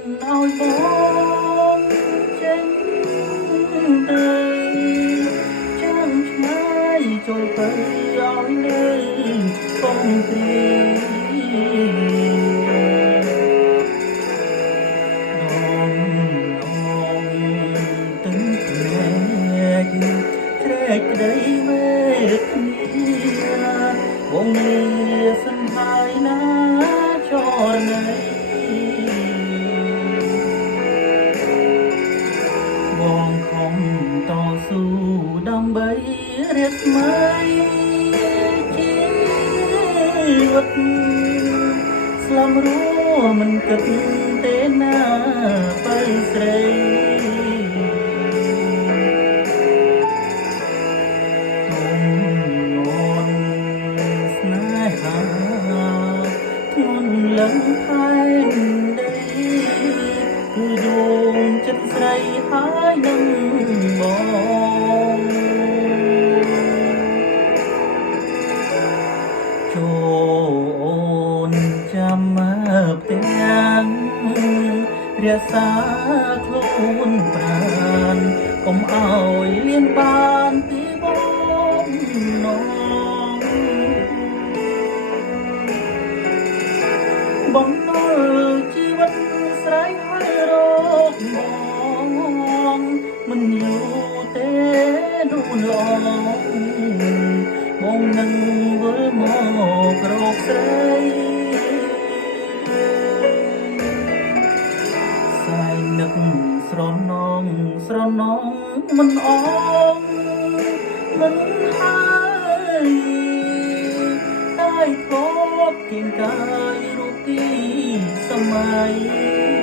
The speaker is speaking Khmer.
ឲ្យបងចេញទៅចាំឆ្ងាយចូលទៅឲ្យលើកុំព្រាក្រែកក្តីវេទនាវងលាសន្ហាយណាចរណៃបងខំតស៊ូដើម្បីរៀបស្មីជីវិតស្លាប់រស់មិនគិតទេណាបើស្រីលឹងផែនដីគឺដួងចិត្តស្រីហើយនឹងបងចូលអូនចាំមើលទាំងរក្សាខ្លួនប្រាណកុំឲ្យលៀនបានទីបងនងបំណុលជីវិតស្រ័យហើយរកបងមិនយូរទេនោះល្អបងនឹងវិលមករកស្រីសែងនឹកស្រណងមិនអងមិនហើយតែធ្លាប់គៀងកាយរូបទីសម័យ